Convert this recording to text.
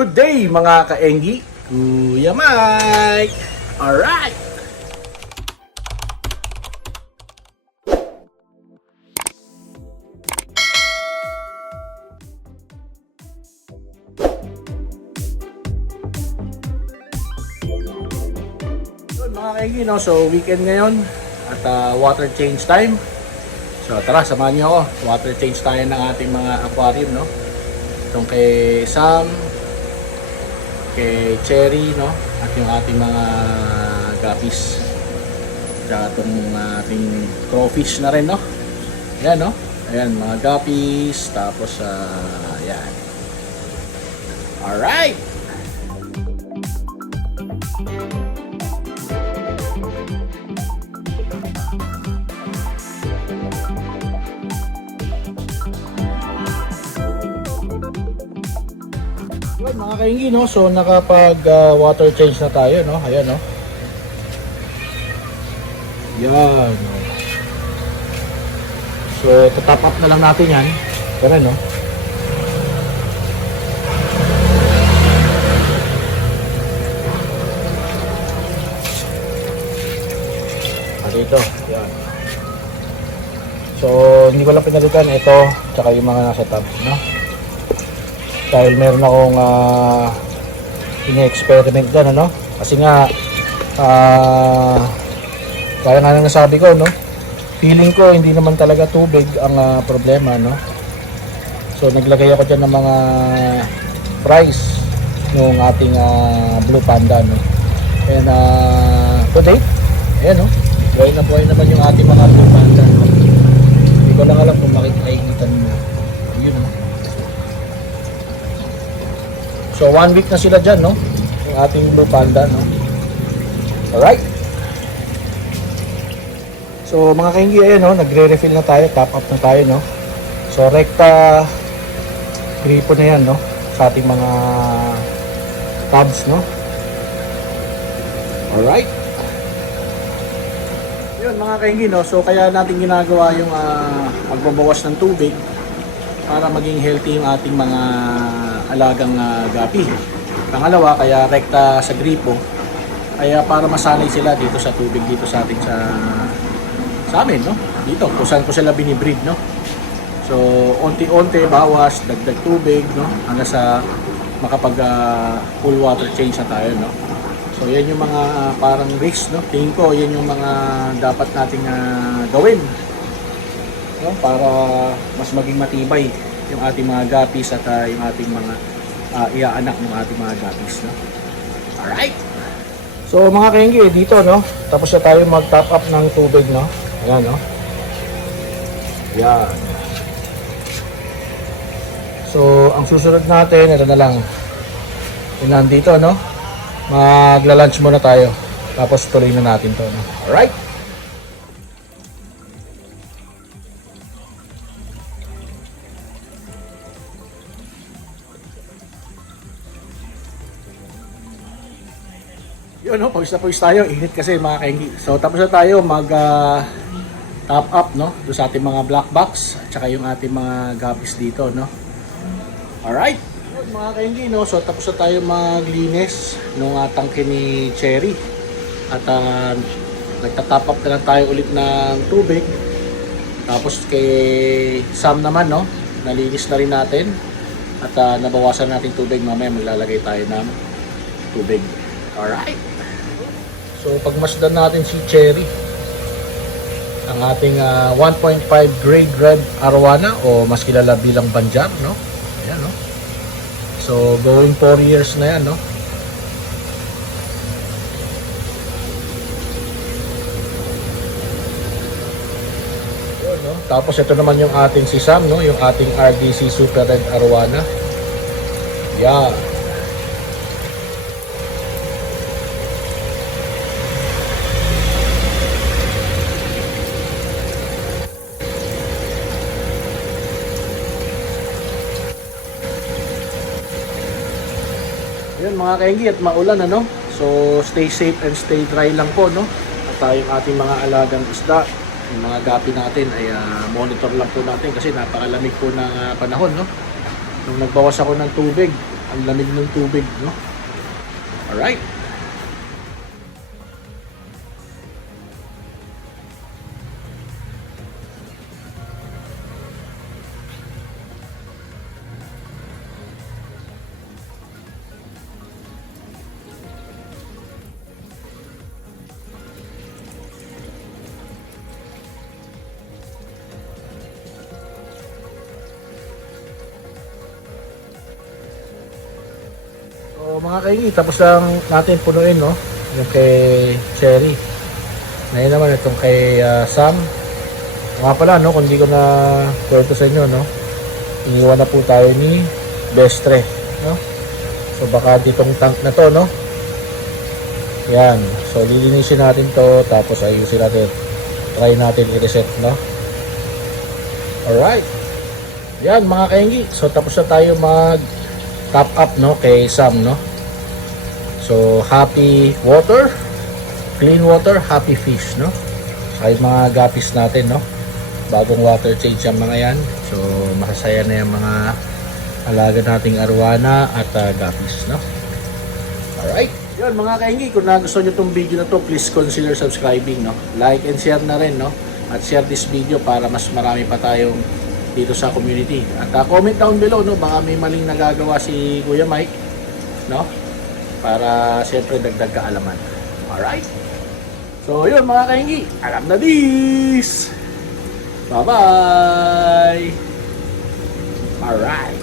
Good day mga ka-Engi, Kuya Mike! Alright! Yun mga ka-Engi, no? So weekend ngayon at water change time. So tara, samahan niyo ako. Water change tayo ng ating mga aquarium, no? Itong kay Sam, kay Cherry, no? At yung ating mga guppies. Tsaka itong ating crawfish na rin, no? Ayan, no? Ayan, mga guppies. Tapos, ayan. Alright! Yun, mga kaingi, no? So nakapag water change na tayo, no? Ayan, no? Yan, no? So tatap up na lang natin yan. Ganun, no? At ito, yan. So hindi ko lang pinalitan ito tsaka yung mga nasa tab, no? Dahil meron akong ini-experiment dyan, ano? Kasi nga kaya nga nasabi ko, no? Feeling ko hindi naman talaga tubig ang problema, no? So naglagay ako dyan ng mga fries ng ating blue panda, no? And to date, ayan, no? Buhay na buhay naman yung ating mga blue panda, no? Hindi ko lang alam kung makikita nyo. Yun, no? So 1 week na sila dyan, no? Yung ating blue panda, no? Alright. So mga kaingi, ayan, no? Nagre-refill na tayo, top up na tayo, no? So rekta gripo na yan, no? Sa ating mga tubs, no? Alright. Yun mga kaingi, no? So kaya natin ginagawa yung magbabawas ng tubig para maging healthy yung ating mga alagang gapi. Pangalawa, kaya rekta sa gripo, kaya para masanay sila dito sa tubig, dito sa ating sa amin, no? Dito, kung saan ko sila binibreed, no? So, unti-unti, bawas, dagdag tubig, no? Hanggang sa makapag full water change na tayo, no? So, yan yung mga parang risks, no? Tingin ko, yan yung mga dapat nating gawin, no? Para mas maging matibay yung ating mga guppies at yung ating mga iaanak ng ating mga guppies, no? Alright! So mga kaingi, dito, no? Tapos na tayo mag-top up ng tubig, no? Ayan, no? Yan. So ang susunod natin, ito na lang. Yung nandito, no? Magla-lunch muna tayo. Tapos tuloy na natin to, no? Alright! Yun, no? Pawis na pawis tayo. Init kasi mga kaingi. So tapos na tayo mag top up, no? Doon sa ating mga black box at saka yung ating mga guppies dito, no? Alright! Yun, mga kaingi, no? So tapos na tayo maglinis nung tangke ni Cherry. At nagta-top up na lang tayo ulit ng tubig. Tapos kay Sam naman, no? Nalinis na rin natin. At nabawasan natin tubig. Mamaya maglalagay tayo ng tubig. Alright! So pagmasdan natin si Cherry, ang ating 1.5 grade red arowana o mas kilala bilang banjar, no? Ayan, no? So going 4 years na yan, no? Ayan, no? Tapos ito naman yung ating si Sam, no? Yung ating RDC Super Red Arowana. Yan. Yun mga kaingi, at maulan, ano? So stay safe and stay dry lang po, no? At yung ating mga alagang isda, yung mga gapi natin ay monitor lang po natin kasi napakalamig po ng panahon, no? Nung nagbawas ako ng tubig, Ang lamig ng tubig, no? Alright. So mga kaingi, tapos lang natin punuin, no? Yung kay Cherry. Ngayon naman itong kay Sam. Nga pala, no? Kung di ko na kwento sa inyo, no? Iniwan na po tayo ni Bestre, no? So baka ditong tank na to, no? Yan. So lilinisin natin to, tapos ayusin natin. Try natin i-reset, no? Alright. Yan mga kaingi. So tapos na tayo mag top up, no, kay Sam, no. So happy water, clean water, happy fish, no. Sa mga guppies natin, no. Bagong water change ang mga yan. So masasaya na yung mga alaga nating arwana at guppies, no. Alright. Yun mga kaingi, kung nagustuhan nyo itong video na to, please consider subscribing, no. Like and share na rin, no. At share this video para mas marami pa tayong dito sa community. At comment down below, no, baka may maling nagagawa si Kuya Mike, no, para siyempre dagdag kaalaman. Alright. So yun mga kaingi, alam na this. Bye bye. Alright.